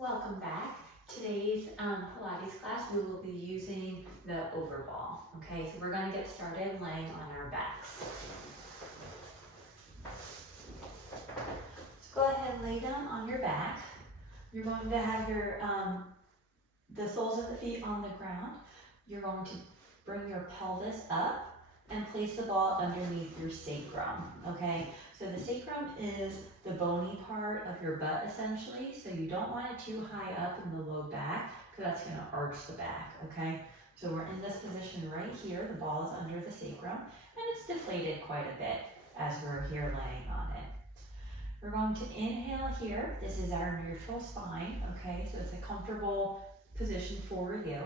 Welcome back. Today's Pilates class, we will be using the Overball. Okay, so we're going to get started laying on our backs. So go ahead and lay down on your back. You're going to have your the soles of the feet on the ground. You're going to bring your pelvis up and place the ball underneath your sacrum. Okay, so the sacrum is the bony part of your butt essentially, so you don't want it too high up in the low back because that's going to arch the back. Okay, so we're in this position right here. The ball is under the sacrum and it's deflated quite a bit as we're here laying on it. We're going to inhale here. This is our neutral spine. Okay, so it's a comfortable position for you.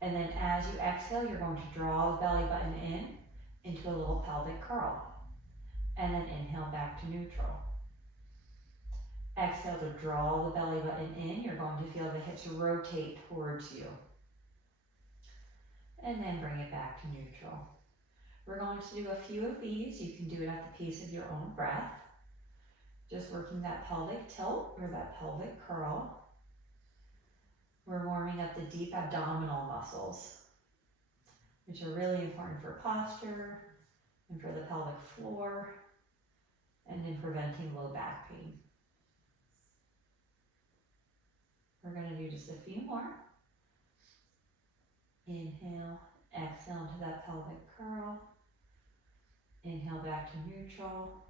And then as you exhale, you're going to draw the belly button into a little pelvic curl. And then inhale back to neutral. Exhale to draw the belly button in. You're going to feel the hips rotate towards you. And then bring it back to neutral. We're going to do a few of these. You can do it at the pace of your own breath. Just working that pelvic tilt or that pelvic curl. We're warming up the deep abdominal muscles, which are really important for posture and for the pelvic floor and in preventing low back pain. We're going to do just a few more. Inhale, exhale into that pelvic curl. Inhale back to neutral.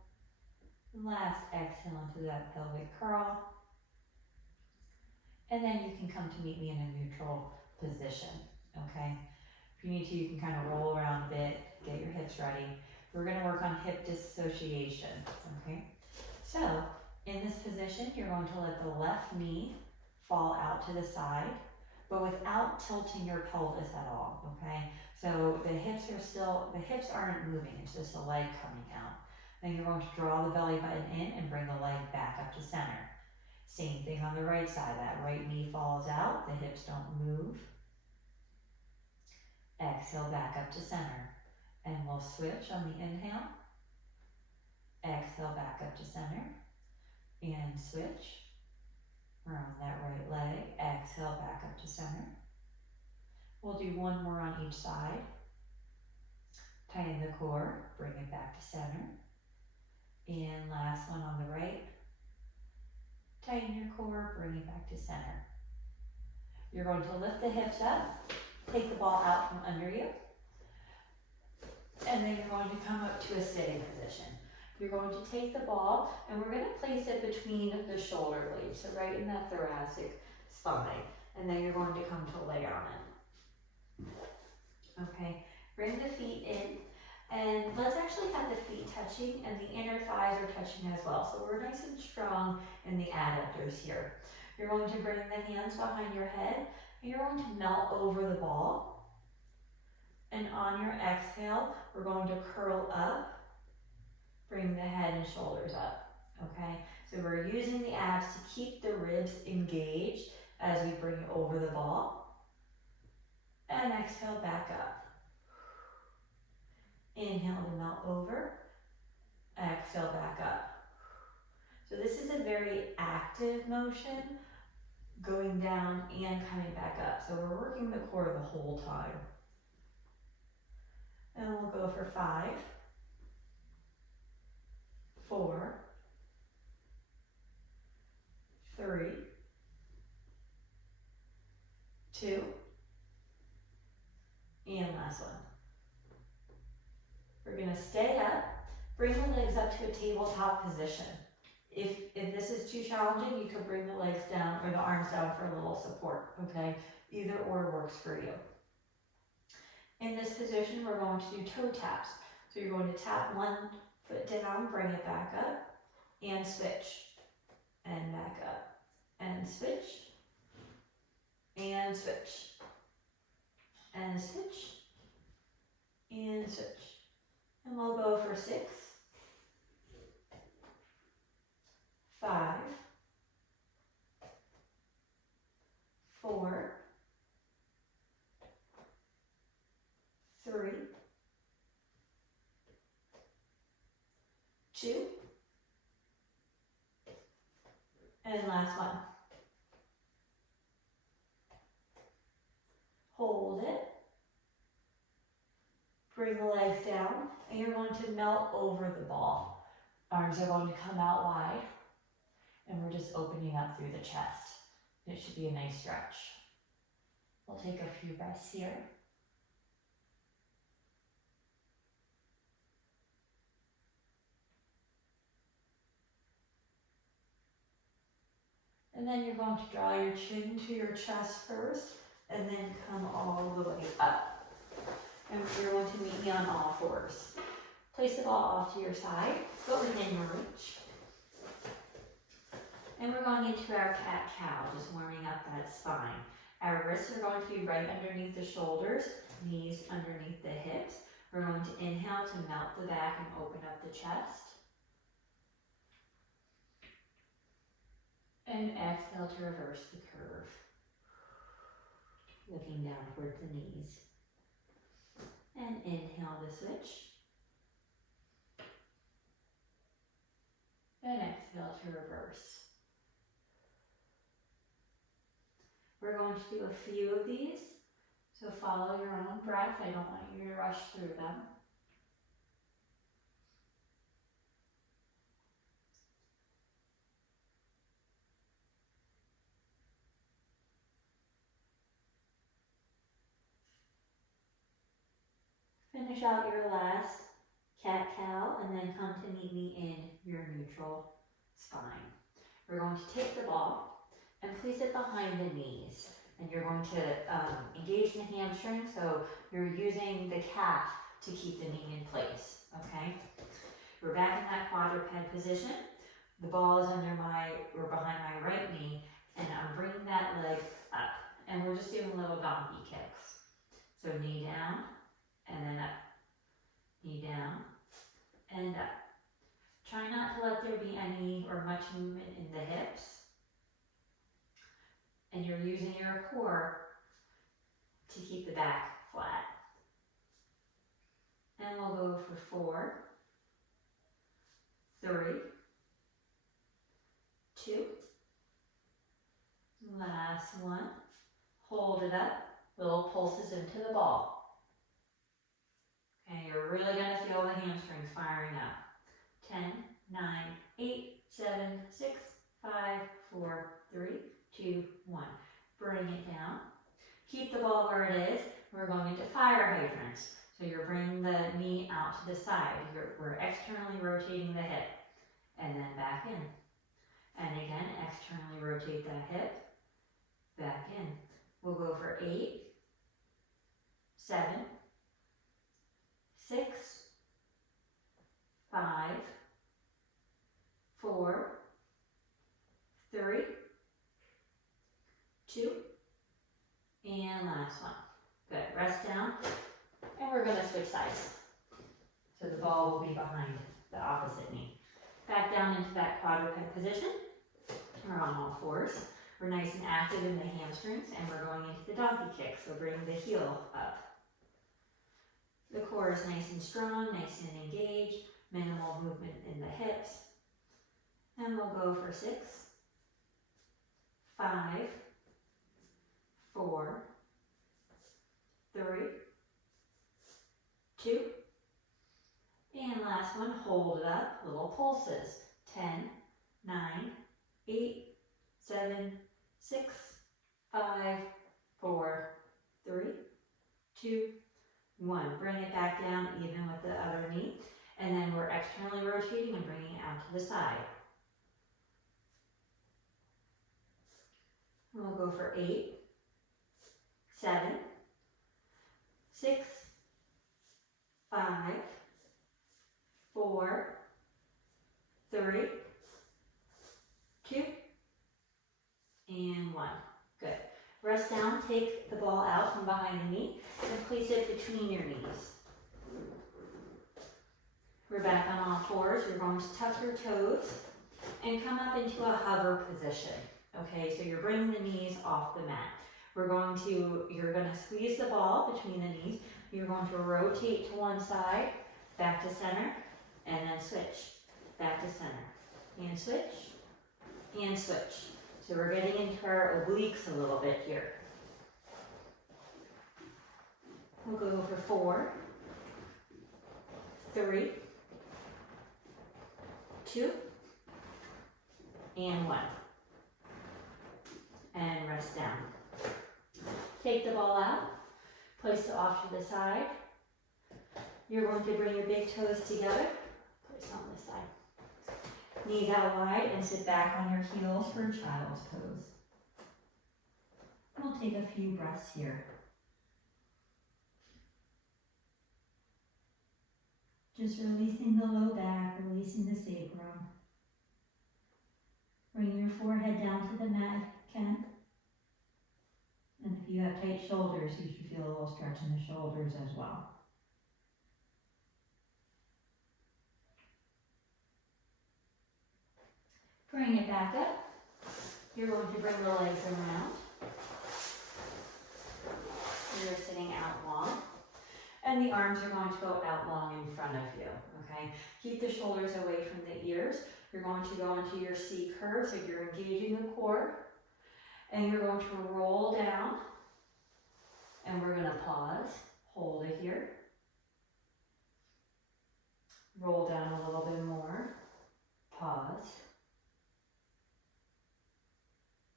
Last exhale into that pelvic curl. And then you can come to meet me in a neutral position, okay? If you need to, you can kind of roll around a bit, get your hips ready. We're gonna work on hip dissociation, okay? So, in this position, you're going to let the left knee fall out to the side, but without tilting your pelvis at all, okay? So the hips aren't moving, it's just the leg coming out. Then you're going to draw the belly button in and bring the leg back up to center. Same thing on the right side, that right knee falls out, the hips don't move. Exhale back up to center. And we'll switch on the inhale. Exhale back up to center. And switch. Around that right leg, exhale back up to center. We'll do one more on each side. Tighten the core, bring it back to center. And last one on the right. Tighten your core, bring it back to center. You're going to lift the hips up, take the ball out from under you, and then you're going to come up to a sitting position. You're going to take the ball, and we're going to place it between the shoulder blades, so right in that thoracic spine, and then you're going to come to lay on it. Okay, bring the feet in, and let's actually have the feet touching, and the inner thighs are touching as well, so we're nice and strong in the adductors here. You're going to bring the hands behind your head, and you're going to melt over the ball. And on your exhale, we're going to curl up, bring the head and shoulders up, okay? So we're using the abs to keep the ribs engaged as we bring it over the ball. And exhale back up. Inhale to melt over, exhale back up. So this is a very active motion, going down and coming back up. So we're working the core the whole time. And we'll go for 5, 4, 3, 2, and last one. We're gonna stay up, bring the legs up to a tabletop position. If this is too challenging, you could bring the legs down or the arms down for a little support, okay? Either or works for you. In this position, we're going to do toe taps. So you're going to tap one foot down, bring it back up, and switch, and back up, and switch, and switch, and switch, and switch. And we'll go for 6, 5, 4, 3, 2, and last one. hold it. Bring the legs down, and you're going to melt over the ball. Arms are going to come out wide, and we're just opening up through the chest. It should be a nice stretch. We'll take a few breaths here. And then you're going to draw your chin to your chest first, and then come all the way up. And you're going to meet me on all fours. Place the ball off to your side, but within your reach. And we're going into our cat-cow, just warming up that spine. Our wrists are going to be right underneath the shoulders, knees underneath the hips. We're going to inhale to melt the back and open up the chest. And exhale to reverse the curve. Looking down towards the knees. And inhale to switch. And exhale to reverse. We're going to do a few of these, so follow your own breath. I don't want you to rush through them. Finish out your last cat-cow and then come to meet me in your neutral spine. We're going to take the ball and place it behind the knees. And you're going to engage the hamstring, so you're using the calf to keep the knee in place, okay? We're back in that quadruped position. The ball is behind my right knee, and I'm bringing that leg up. And we're just doing little donkey kicks. So knee down, and then up. Knee down, and up. Try not to let there be any or much movement in the hips. And you're using your core to keep the back flat. And we'll go for 4, 3, 2, last one. Hold it up, little pulses into the ball. Okay, you're really gonna feel the hamstrings firing up. 10, 9, 8, 7, 6, 5, 4, 3, 2, 1. Bring it down. Keep the ball where it is. We're going into fire hydrants. So you're bringing the knee out to the side. We're externally rotating the hip. And then back in. And again, externally rotate that hip. Back in. We'll go for 8, 7, 6, 5, 4, 3, 2, and last one. Good, rest down, and we're gonna switch sides. So the ball will be behind the opposite knee. Back down into that quadruped position. We're on all fours. We're nice and active in the hamstrings, and we're going into the donkey kick, so bring the heel up. The core is nice and strong, nice and engaged, minimal movement in the hips. And we'll go for 6, 5, 4, 3, 2, and last one, hold it up, little pulses. 10, 9, 8, 7, 6, 5, 4, 3, 2, 1. Bring it back down even with the other knee, and then we're externally rotating and bringing it out to the side. We'll go for 8, 7, 6, 5, 4, 3, 2, and 1. Good. Rest down, take the ball out from behind the knee and place it between your knees. We're back on all fours. You're going to tuck your toes and come up into a hover position. Okay, so you're bringing the knees off the mat. You're going to squeeze the ball between the knees. You're going to rotate to one side, back to center, and then switch. Back to center, and switch, and switch. So we're getting into our obliques a little bit here. We'll go for 4, 3, 2, and 1. And rest down. Take the ball out, place it off to the side. You're going to bring your big toes together, place on this side. Knees out wide and sit back on your heels for child's pose. We'll take a few breaths here. Just releasing the low back, releasing the sacrum. Bring your forehead down to the mat if you can. And if you have tight shoulders, you should feel a little stretch in the shoulders as well. Bring it back up. You're going to bring the legs around. You're sitting out long. And the arms are going to go out long in front of you, okay? Keep the shoulders away from the ears. You're going to go into your C curve, so you're engaging the core. And you're going to roll down. And we're going to pause. Hold it here. Roll down a little bit more. Pause.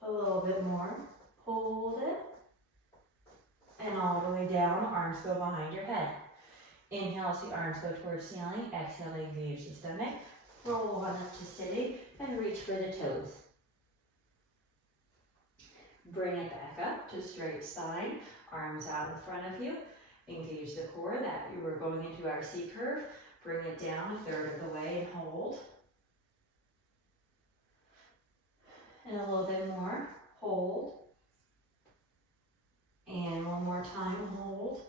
A little bit more. Hold it. And all the way down, arms go behind your head. Inhale as the arms go towards ceiling. Exhale, engage the stomach. Roll on up to sitting and reach for the toes. Bring it back up to straight spine. Arms out in front of you. Engage the core. That you were going into our C curve. Bring it down a third of the way and hold. And a little bit more. Hold. And one more time, hold.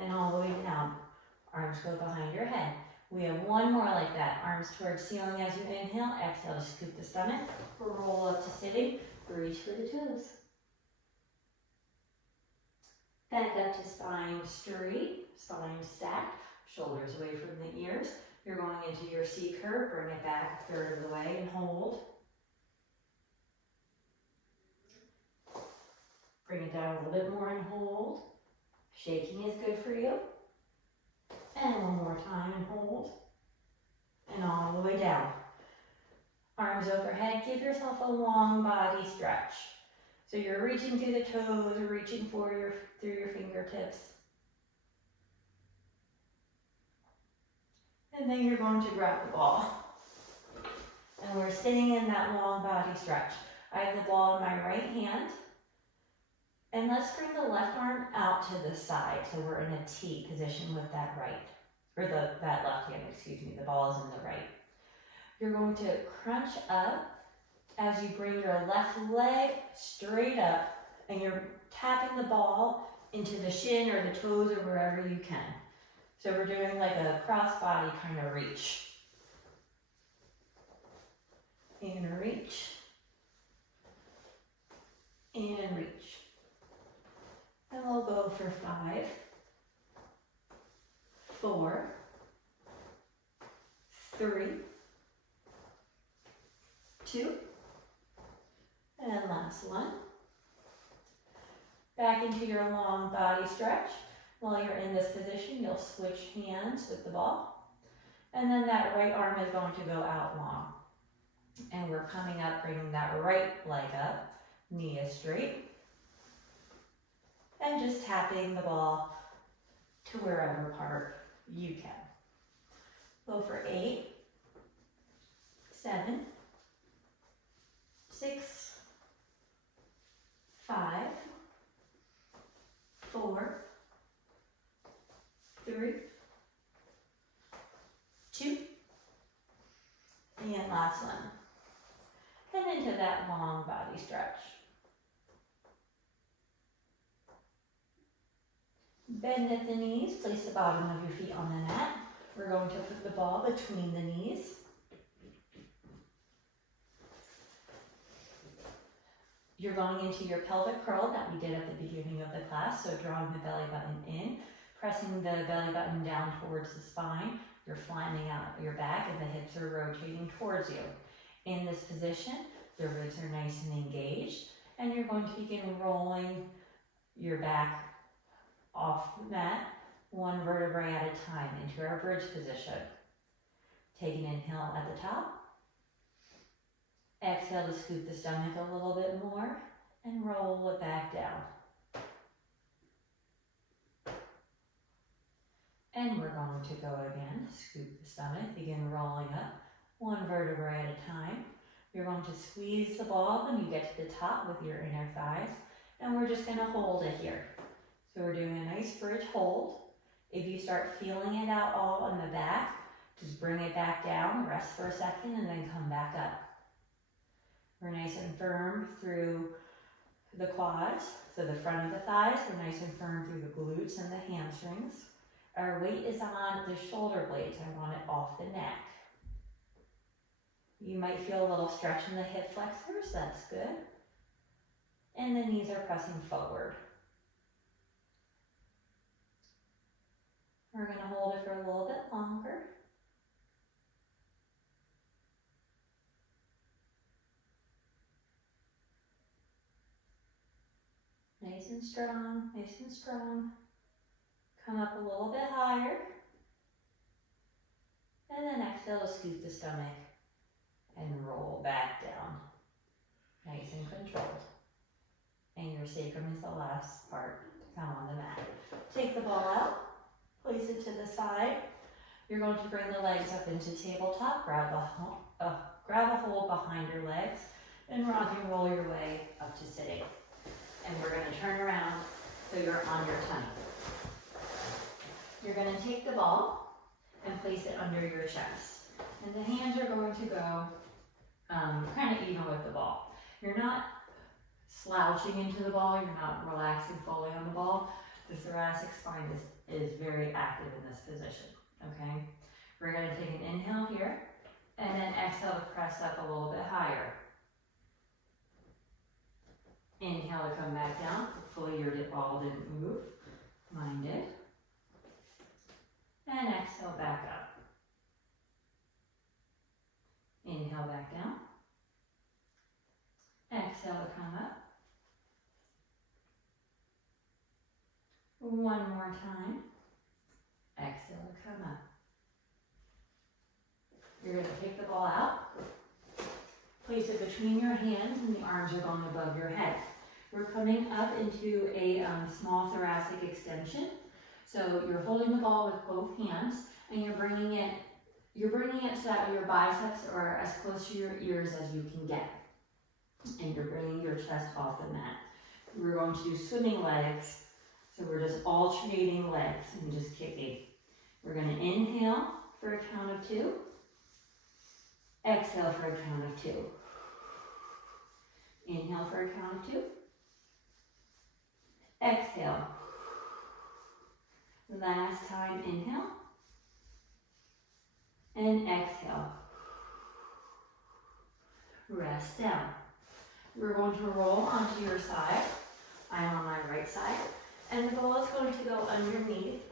And all the way down. Arms go behind your head. We have one more like that. Arms towards ceiling as you inhale. Exhale, scoop the stomach. Roll up to sitting. Reach for the toes. Back up to spine straight. Spine stacked. Shoulders away from the ears. You're going into your C curve. Bring it back a third of the way and hold. Bring it down a little bit more and hold. Shaking is good for you. And one more time and hold. And all the way down. Arms overhead. Give yourself a long body stretch. So you're reaching through the toes, or reaching through your fingertips. And then you're going to grab the ball. And we're staying in that long body stretch. I have the ball in my right hand. And let's bring the left arm out to the side, so we're in a T position with that right, or that left hand, excuse me, the ball is in the right. You're going to crunch up as you bring your left leg straight up, and you're tapping the ball into the shin or the toes or wherever you can. So we're doing like a cross-body kind of reach. And reach. And reach. And we'll go for 5, 4, 3, 2, and last one. Back into your long body stretch. While you're in this position, you'll switch hands with the ball. And then that right arm is going to go out long. And we're coming up, bringing that right leg up. Knee is straight. And just tapping the ball to wherever part you can. Go for 8, 7, 6, 5, 4, 3, 2, and last one. And into that long body stretch. Bend at the knees, place the bottom of your feet on the mat. We're going to put the ball between the knees. You're going into your pelvic curl that we did at the beginning of the class, so drawing the belly button in, pressing the belly button down towards the spine. You're flattening out your back and the hips are rotating towards you. In this position, the ribs are nice and engaged, and you're going to begin rolling your back off off the mat, one vertebrae at a time into our bridge position. Take an inhale at the top. Exhale to scoop the stomach a little bit more and roll it back down. And we're going to go again. Scoop the stomach, begin rolling up, one vertebrae at a time. You're going to squeeze the ball when you get to the top with your inner thighs, and we're just going to hold it here. So we're doing a nice bridge hold. If you start feeling it out all in the back, just bring it back down, rest for a second, and then come back up. We're nice and firm through the quads, so the front of the thighs. We're nice and firm through the glutes and the hamstrings. Our weight is on the shoulder blades. I want it off the neck. You might feel a little stretch in the hip flexors, that's good. And the knees are pressing forward. We're going to hold it for a little bit longer. Nice and strong, nice and strong. Come up a little bit higher. And then exhale to scoop the stomach and roll back down. Nice and controlled. And your sacrum is the last part to come on the mat. Take the ball out, place it to the side. You're going to bring the legs up into tabletop, grab a hold behind your legs, and rock and roll your way up to sitting. And we're going to turn around so you're on your tummy. You're going to take the ball and place it under your chest. And the hands are going to go kind of even with the ball. You're not slouching into the ball, you're not relaxing fully on the ball. The thoracic spine is very active in this position, okay? We're going to take an inhale here, and then exhale to press up a little bit higher. Inhale to come back down. Hopefully your ball didn't move. Mine did. And exhale back up. Inhale back down. Exhale to come up. One more time. Exhale to come up. You're going to take the ball out. Place it between your hands and the arms are going above your head. We're coming up into a small thoracic extension. So you're holding the ball with both hands and you're bringing it so that your biceps are as close to your ears as you can get. And you're bringing your chest off the mat. We're going to do swimming legs. So we're just alternating legs and just kicking. We're going to inhale for a count of 2. Exhale for a count of 2. Inhale for a count of 2. Exhale. Last time, inhale. And exhale. Rest down. We're going to roll onto your side. I'm on my right side. And the ball is going to go underneath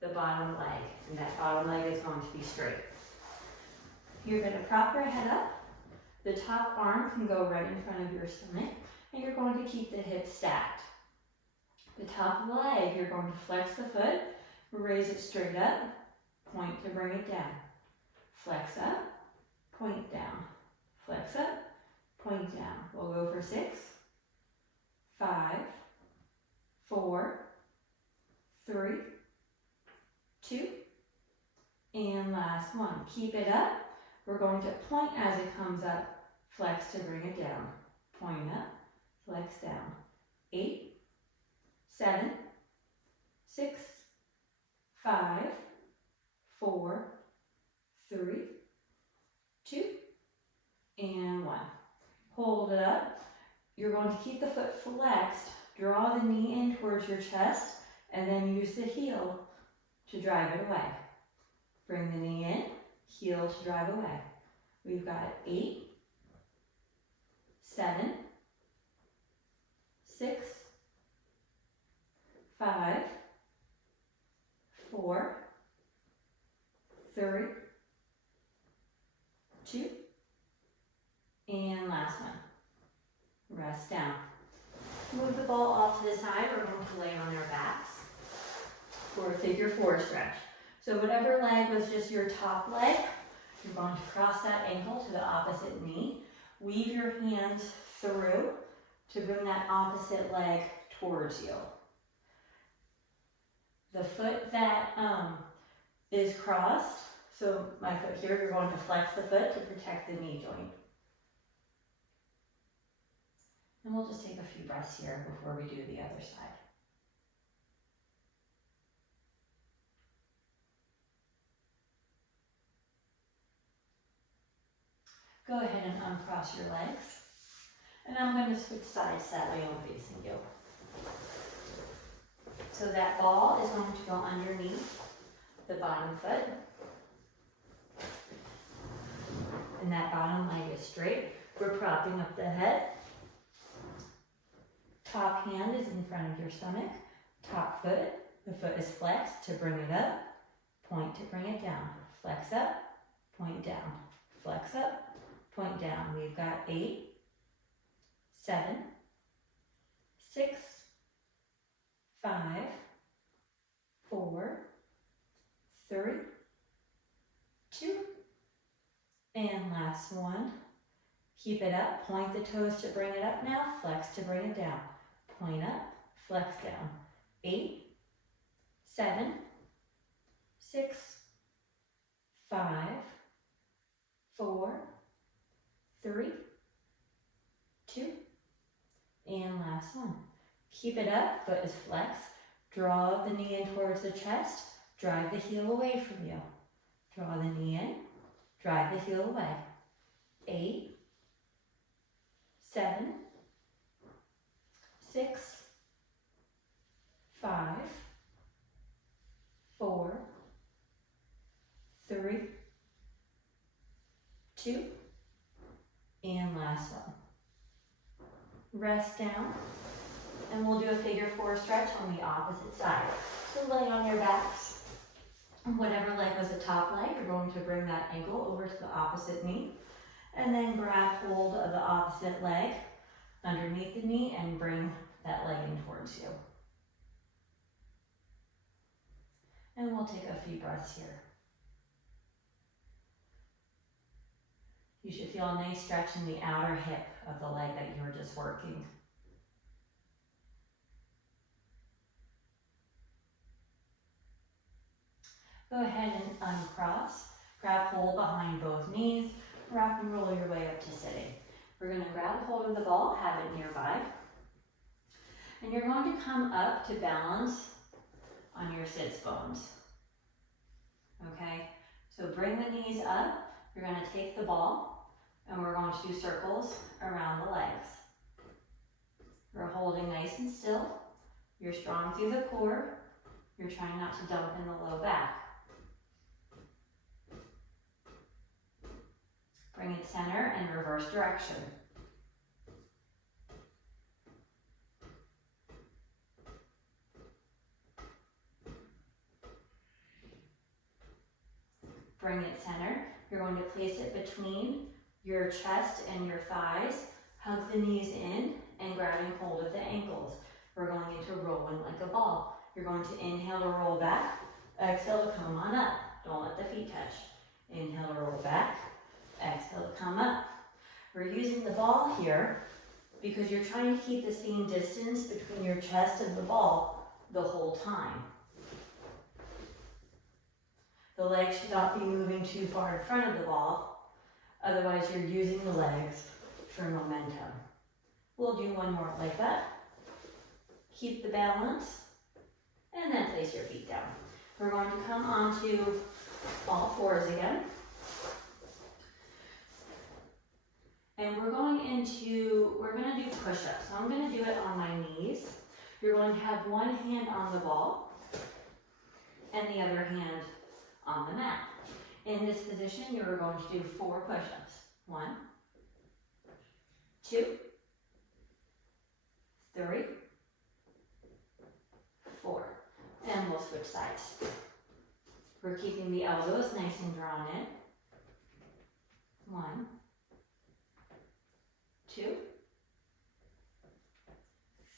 the bottom leg. And that bottom leg is going to be straight. You're going to prop your head up. The top arm can go right in front of your stomach. And you're going to keep the hips stacked. The top of the leg, you're going to flex the foot, raise it straight up, point to bring it down. Flex up, point down. Flex up, point down. We'll go for 6, 5, 4, 3, 2, and last one. Keep it up. We're going to point as it comes up, flex to bring it down. Point up, flex down. 8, 7, 6, 5, 4, 3, 2, and 1. Hold it up. You're going to keep the foot flexed. Draw the knee in towards your chest, and then use the heel to drive it away. Bring the knee in, heel to drive away. We've got 8, 7, 6, 5, 4, 3, 2, and last one. Rest down. Move the ball off to the side. We're going to lay on our backs. for a figure four stretch. So whatever leg was just your top leg, you're going to cross that ankle to the opposite knee. Weave your hands through to bring that opposite leg towards you. The foot that is crossed, so my foot here, you're going to flex the foot to protect the knee joint. And we'll just take a few breaths here before we do the other side. Go ahead and uncross your legs. And I'm going to switch sides that way I'm facing you. So that ball is going to go underneath the bottom foot. And that bottom leg is straight. We're propping up the head. Top hand is in front of your stomach. Top foot, the foot is flexed to bring it up. Point to bring it down. Flex up, point down. Flex up, point down. We've got 8, 7, 6, 5, 4, 3, 2, and last one. Keep it up, point the toes to bring it up now, flex to bring it down. Point up, flex down. 8, 7, 6, 5, 4, 3, 2, and last one. Keep it up, foot is flexed. Draw the knee in towards the chest. Drive the heel away from you. Draw the knee in, drive the heel away. 8, 7, 6, 5, 4, 3, 2, and last one. Rest down, and we'll do a figure four stretch on the opposite side. So lay on your backs. Whatever leg was the top leg, you're going to bring that ankle over to the opposite knee, and then grab hold of the opposite leg underneath the knee and bring that leg in towards you. And we'll take a few breaths here. You should feel a nice stretch in the outer hip of the leg that you were just working. Go ahead and uncross. Grab hold behind both knees. Rock and roll your way up to sitting. We're going to grab hold of the ball, have it nearby. And you're going to come up to balance on your sits bones. Okay? So bring the knees up. You're going to take the ball and we're going to do circles around the legs. We're holding nice and still. You're strong through the core. You're trying not to dump in the low back. Bring it center and reverse direction. Bring it center. You're going to place it between your chest and your thighs. Hug the knees in and grabbing hold of the ankles. We're going into rolling like a ball. You're going to inhale to roll back. Exhale to come on up. Don't let the feet touch. Inhale to roll back. Exhale to come up. We're using the ball here because you're trying to keep the same distance between your chest and the ball the whole time. The legs should not be moving too far in front of the ball, otherwise you're using the legs for momentum. We'll do one more like that. Keep the balance, and then place your feet down. We're going to come onto all fours again. And we're going to do push-ups. So I'm going to do it on my knees. You're going to have one hand on the ball and the other hand on the mat. In this position, you're going to do 4 push-ups. 1, 2, 3, 4. And we'll switch sides. We're keeping the elbows nice and drawn in. 1, 2,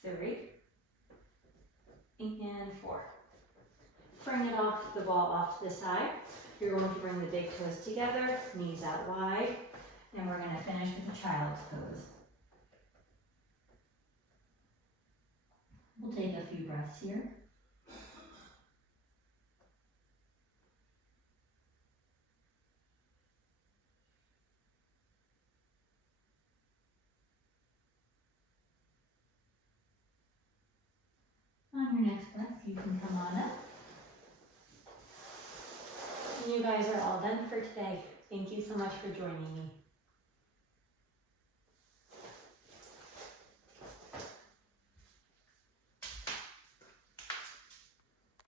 3, and 4. bring it off, the ball off to the side. You're going to bring the big toes together, knees out wide, and we're going to finish with a child's pose. We'll take a few breaths here. On your next breath, you can come on up. And you guys are all done for today. Thank you so much for joining me.